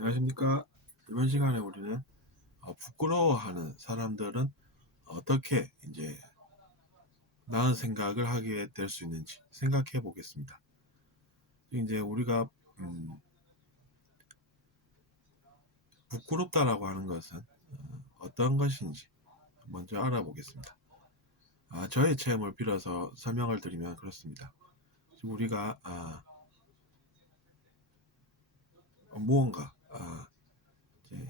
안녕하십니까. 이번 시간에 우리는 부끄러워하는 사람들은 어떻게 이제 나은 생각을 하게 될 수 있는지 생각해 보겠습니다. 이제 우리가 부끄럽다라고 하는 것은 어떤 것인지 먼저 알아보겠습니다. 저의 체험을 빌어서 설명을 드리면 그렇습니다. 지금 우리가 무언가 이제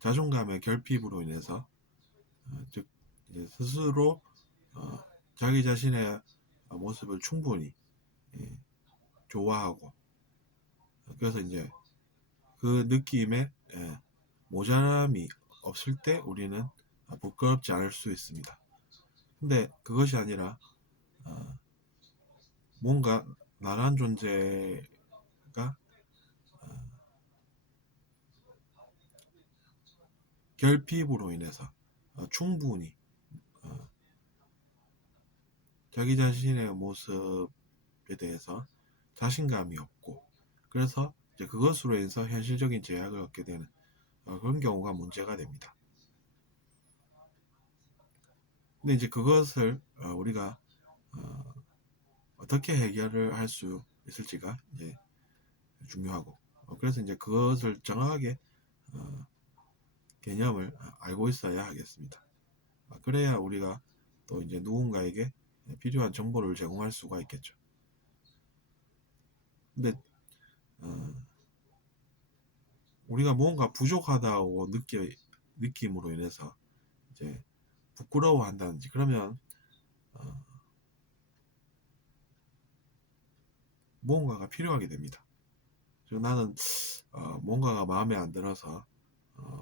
자존감의 결핍으로 인해서 즉 이제 스스로 어, 자기 자신의 모습을 충분히 예, 좋아하고, 그래서 이제 그 느낌에 모자람이 없을 때 우리는 부끄럽지 않을 수 있습니다. 근데 그것이 아니라 어, 뭔가 나란 존재가 결핍으로 인해서 충분히 어, 자기 자신의 모습에 대해서 자신감이 없고, 그래서 이제 그것으로 인해서 현실적인 제약을 얻게 되는 그런 경우가 문제가 됩니다. 근데 이제 그것을 우리가 어떻게 해결을 할 수 있을지가 이제 중요하고, 그래서 이제 그것을 정확하게 어, 개념을 알고 있어야 하겠습니다. 그래야 우리가 또 이제 누군가에게 필요한 정보를 제공할 수가 있겠죠. 근데 우리가 뭔가 부족하다고 느낌으로 인해서 이제 부끄러워한다든지 그러면 무언가가 필요하게 됩니다. 즉 나는 뭔가가 마음에 안 들어서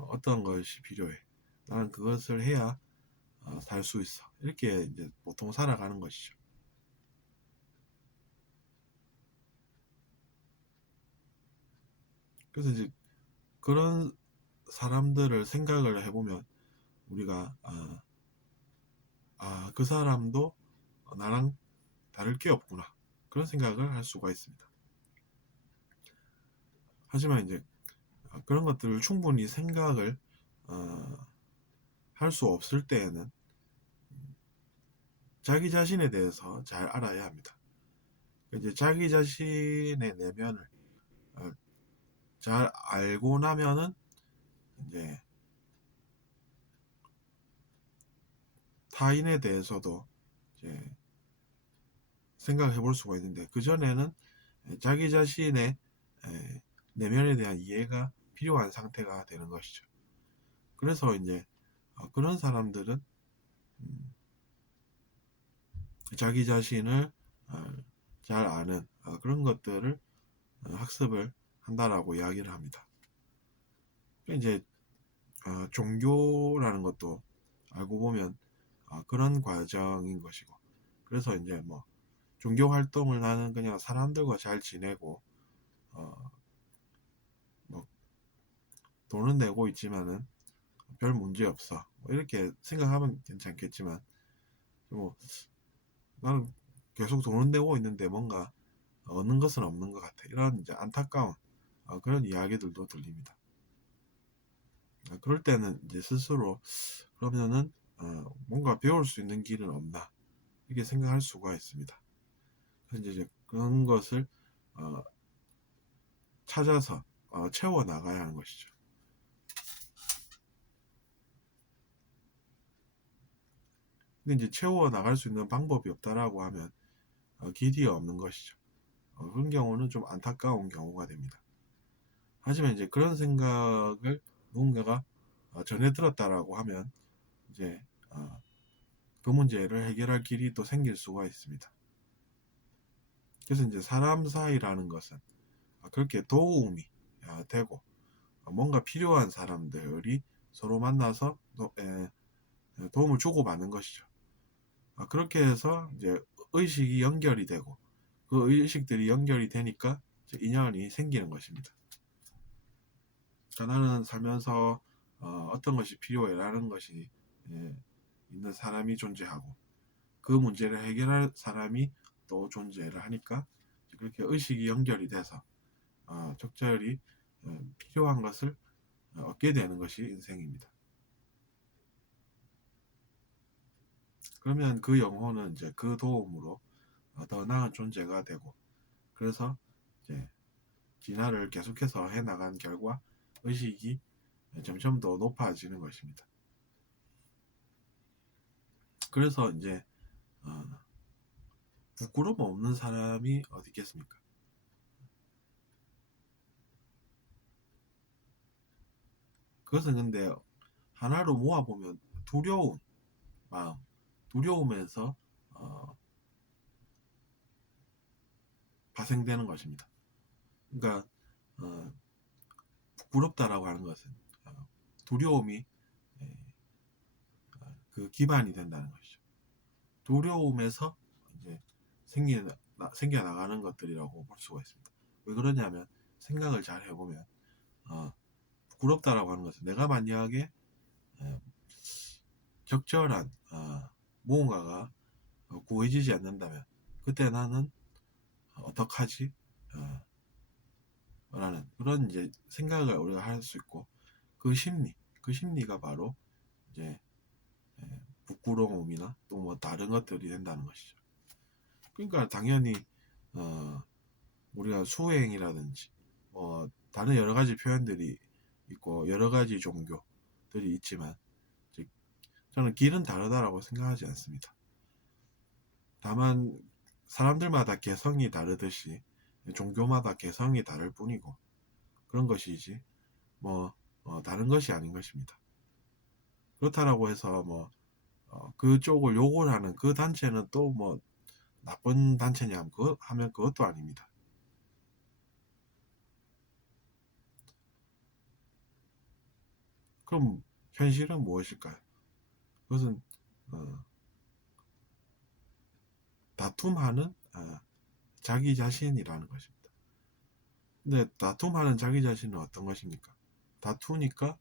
어떤 것이 필요해. 나는 그것을 해야 살 수 있어. 이렇게 이제 보통 살아가는 것이죠. 그래서 이제 그런 사람들을 생각을 해보면 우리가 그 사람도 나랑 다를 게 없구나, 그런 생각을 할 수가 있습니다. 하지만 이제 그런 것들을 충분히 생각을 할 수 없을 때에는 자기 자신에 대해서 잘 알아야 합니다. 이제 자기 자신의 내면을 어, 잘 알고 나면은 이제 타인에 대해서도 이제 생각해 볼 수가 있는데, 그전에는 자기 자신의 내면에 대한 이해가 필요한 상태가 되는 것이죠. 그래서 이제 그런 사람들은 자기 자신을 잘 아는 그런 것들을 학습을 한다라고 이야기를 합니다. 이제 종교라는 것도 알고 보면 그런 과정인 것이고, 그래서 이제 뭐 종교 활동을 나는 그냥 사람들과 잘 지내고 뭐 돈은 내고 있지만은 별 문제 없어, 뭐 이렇게 생각하면 괜찮겠지만, 뭐 나는 계속 돈은 내고 있는데 뭔가 얻는 것은 없는 것 같아, 이런 이제 안타까운 그런 이야기들도 들립니다. 그럴 때는 이제 스스로 그러면은 뭔가 배울 수 있는 길은 없나, 이렇게 생각할 수가 있습니다. 그래서 이제 그런 것을 어, 찾아서 채워 나가야 하는 것이죠. 근데 이제 채워 나갈 수 있는 방법이 없다라고 하면 길이 없는 것이죠. 그런 경우는 좀 안타까운 경우가 됩니다. 하지만 이제 그런 생각을 누군가가 전해 들었다라고 하면 이제 그 문제를 해결할 길이 또 생길 수가 있습니다. 그래서 이제 사람 사이라는 것은 그렇게 도움이 되고, 뭔가 필요한 사람들이 서로 만나서 도움을 주고받는 것이죠. 그렇게 해서 이제 의식이 연결이 되고, 그 의식들이 연결이 되니까 인연이 생기는 것입니다. 그러니까 나는 살면서 어떤 것이 필요해라는 것이 있는 사람이 존재하고, 그 문제를 해결할 사람이 또 존재를 하니까 그렇게 의식이 연결이 돼서 적절히 필요한 것을 얻게 되는 것이 인생입니다. 그러면 그 영혼은 이제 그 도움으로 더 나은 존재가 되고, 그래서 이제 진화를 계속해서 해나간 결과 의식이 점점 더 높아지는 것입니다. 그래서 이제 부끄러움 없는 사람이 어디 있겠습니까? 그것은 근데 하나로 모아보면 두려움, 마음, 두려움에서 파생되는 것입니다. 그러니까 부끄럽다라고 하는 것은 두려움이 그 기반이 된다는 것이죠. 두려움에서 이제 생겨나가는 것들이라고 볼 수가 있습니다. 왜 그러냐면 생각을 잘 해보면 부끄럽다라고 하는 것은 내가 만약에 적절한 무언가가 구해지지 않는다면 그때 나는 어떡하지? 라는 그런 이제 생각을 우리가 할 수 있고, 그 심리가 바로 이제 부끄러움이나 또 뭐 다른 것들이 된다는 것이죠. 그러니까 당연히 우리가 수행이라든지 다른 여러 가지 표현들이 있고 여러 가지 종교들이 있지만 저는 길은 다르다라고 생각하지 않습니다. 다만 사람들마다 개성이 다르듯이 종교마다 개성이 다를 뿐이고 그런 것이지 다른 것이 아닌 것입니다. 그렇다라고 해서 그쪽을 욕을 하는 그 단체는 또 나쁜 단체냐 하면 그것도 아닙니다. 그럼 현실은 무엇일까요? 그것은 다툼하는 자기 자신이라는 것입니다. 근데 다툼하는 자기 자신은 어떤 것입니까? 다투니까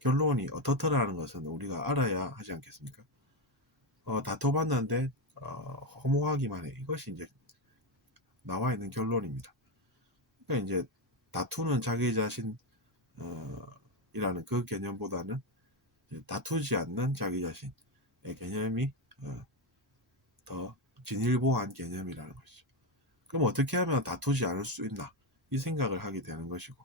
결론이 어떻더라는 것은 우리가 알아야 하지 않겠습니까? 다퉈봤는데 허무하기만 해. 이것이 이제 나와 있는 결론입니다. 그러니까 이제 다투는 자기 자신 이라는 그 개념보다는 다투지 않는 자기 자신의 개념이 더 진일보한 개념이라는 것이죠. 그럼 어떻게 하면 다투지 않을 수 있나? 이 생각을 하게 되는 것이고,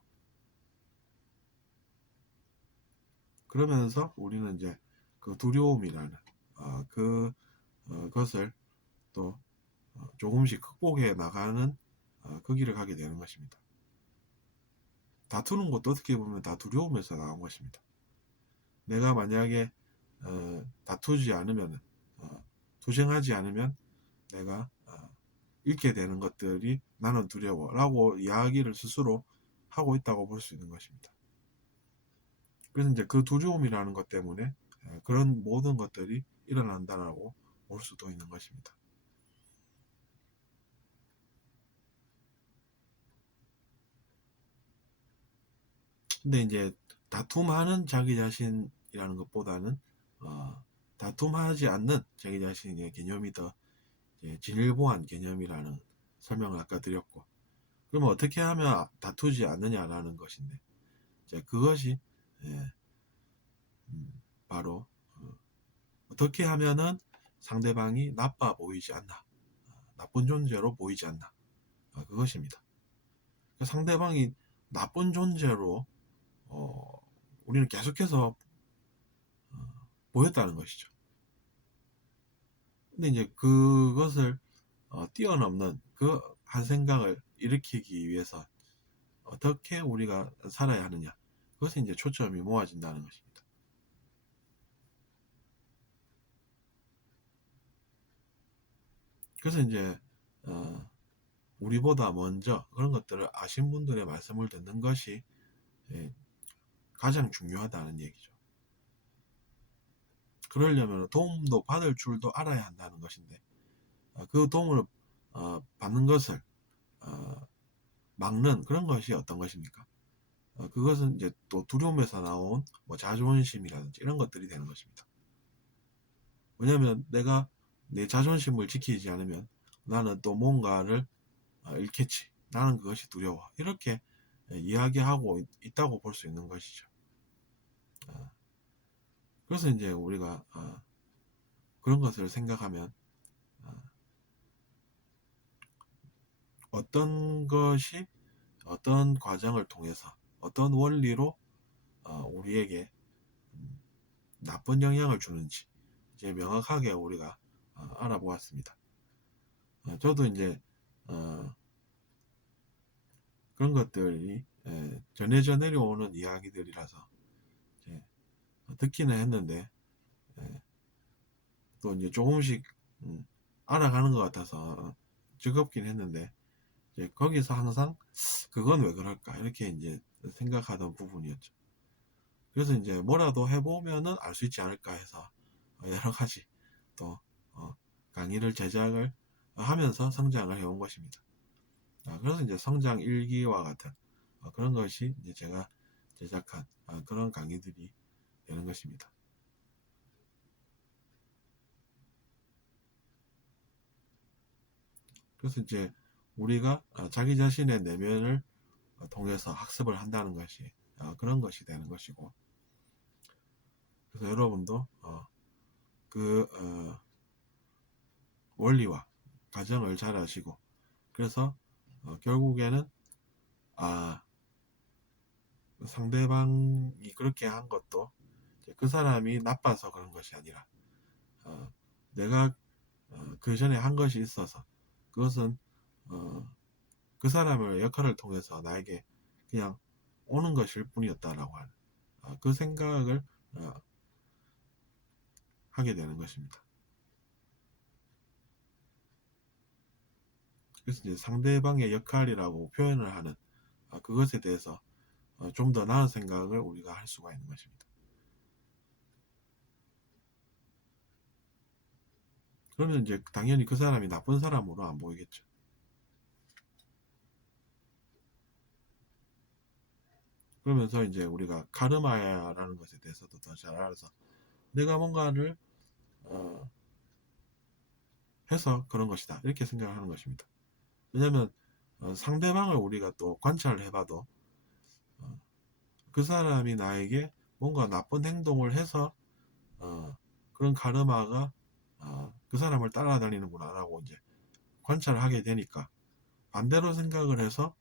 그러면서 우리는 이제 그 두려움이라는 그것을 또 조금씩 극복해 나가는 그 길을 가게 되는 것입니다. 다투는 것도 어떻게 보면 다 두려움에서 나온 것입니다. 내가 만약에 다투지 않으면 투쟁하지 않으면 내가 잃게 되는 것들이 나는 두려워 라고 이야기를 스스로 하고 있다고 볼 수 있는 것입니다. 그래서 이제 그 두려움이라는 것 때문에 그런 모든 것들이 일어난다라고 볼 수도 있는 것입니다. 근데 이제 다툼하는 자기 자신이라는 것보다는 다툼하지 않는 자기 자신의 개념이 더 진일보한 개념이라는 설명을 아까 드렸고, 그러면 어떻게 하면 다투지 않느냐라는 것인데, 그것이 바로 어떻게 하면은 상대방이 나빠 보이지 않나, 나쁜 존재로 보이지 않나, 그것입니다. 상대방이 나쁜 존재로 우리는 계속해서 보였다는 것이죠. 근데 이제 그것을 뛰어넘는 그 한 생각을 일으키기 위해서 어떻게 우리가 살아야 하느냐, 그것에 이제 초점이 모아진다는 것입니다. 그래서 이제 우리보다 먼저 그런 것들을 아신 분들의 말씀을 듣는 것이 가장 중요하다는 얘기죠. 그러려면 도움도 받을 줄도 알아야 한다는 것인데, 그 도움을 받는 것을 막는 그런 것이 어떤 것입니까? 그것은 이제 또 두려움에서 나온 자존심이라든지 이런 것들이 되는 것입니다. 왜냐하면 내가 내 자존심을 지키지 않으면 나는 또 뭔가를 잃겠지. 나는 그것이 두려워. 이렇게 이야기하고 있다고 볼 수 있는 것이죠. 그래서 이제 우리가 그런 것을 생각하면 어떤 것이 어떤 과정을 통해서 어떤 원리로 우리에게 나쁜 영향을 주는지 이제 명확하게 우리가 알아보았습니다. 저도 이제 그런 것들이 전해져 내려오는 이야기들이라서 이제 듣기는 했는데 또 이제 조금씩 알아가는 것 같아서 즐겁긴 했는데 이제 거기서 항상 그건 왜 그럴까 이렇게 이제 생각하던 부분이었죠. 그래서 이제 뭐라도 해보면은 알 수 있지 않을까 해서 여러 가지 또 강의를 제작을 하면서 성장을 해온 것입니다. 그래서 이제 성장 일기와 같은 그런 것이 이제 제가 제작한 그런 강의들이 되는 것입니다. 그래서 이제 우리가 자기 자신의 내면을 통해서 학습을 한다는 것이 그런 것이 되는 것이고, 그래서 여러분도 그 원리와 과정을 잘 아시고, 그래서 결국에는 상대방이 그렇게 한 것도 그 사람이 나빠서 그런 것이 아니라 내가 그 전에 한 것이 있어서 그것은 그 사람의 역할을 통해서 나에게 그냥 오는 것일 뿐이었다라고 하는 그 생각을 하게 되는 것입니다. 그래서 이제 상대방의 역할이라고 표현을 하는 그것에 대해서 좀 더 나은 생각을 우리가 할 수가 있는 것입니다. 그러면 이제 당연히 그 사람이 나쁜 사람으로 안 보이겠죠. 그러면서 이제 우리가 카르마라는 것에 대해서도 더 잘 알아서 내가 뭔가를 해서 그런 것이다 이렇게 생각을 하는 것입니다. 왜냐하면 상대방을 우리가 또 관찰을 해봐도 그 사람이 나에게 뭔가 나쁜 행동을 해서 그런 카르마가 그 사람을 따라다니는구나 라고 이제 관찰을 하게 되니까 반대로 생각을 해서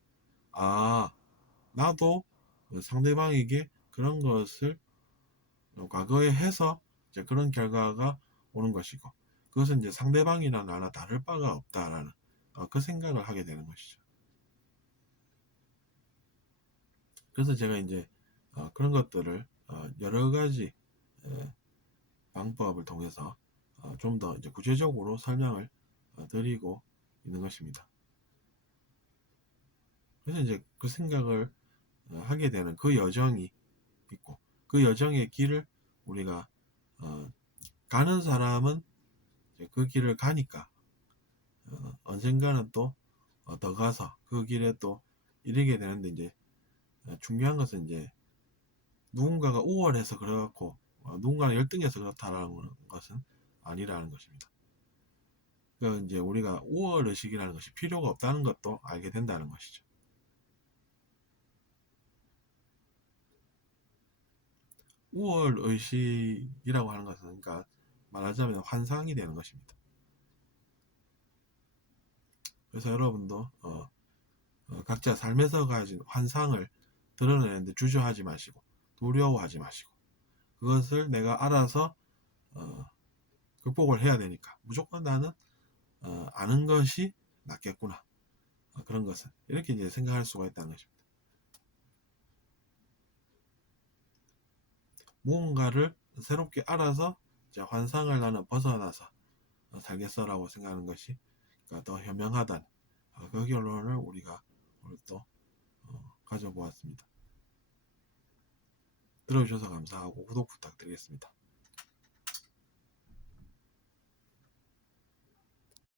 나도 상대방에게 그런 것을 과거에 해서 이제 그런 결과가 오는 것이고, 그것은 이제 상대방이나 나나 다를 바가 없다라는 그 생각을 하게 되는 것이죠. 그래서 제가 이제 그런 것들을 여러 가지 방법을 통해서 좀 더 이제 구체적으로 설명을 드리고 있는 것입니다. 그래서 이제 그 생각을 하게 되는 그 여정이 있고, 그 여정의 길을 우리가 가는 사람은 그 길을 가니까 언젠가는 또 더 가서 그 길에 또 이르게 되는데, 이제 중요한 것은 이제 누군가가 우월해서 그렇고 누군가는 열등해서 그렇다라는 것은 아니라는 것입니다. 그러니까 이제 우리가 우월 의식이라는 것이 필요가 없다는 것도 알게 된다는 것이죠. 우월 의식이라고 하는 것은 그러니까 말하자면 환상이 되는 것입니다. 그래서 여러분도 각자 삶에서 가진 환상을 드러내는데 주저하지 마시고 두려워하지 마시고, 그것을 내가 알아서 극복을 해야 되니까 무조건 나는 아는 것이 낫겠구나, 그런 것은 이렇게 이제 생각할 수가 있다는 것입니다. 무언가를 새롭게 알아서 이제 환상을 나는 벗어나서 살겠어라고 생각하는 것이 그러니까 더 현명하다는 그 결론을 우리가 오늘 또 가져보았습니다. 들어주셔서 감사하고 구독 부탁드리겠습니다.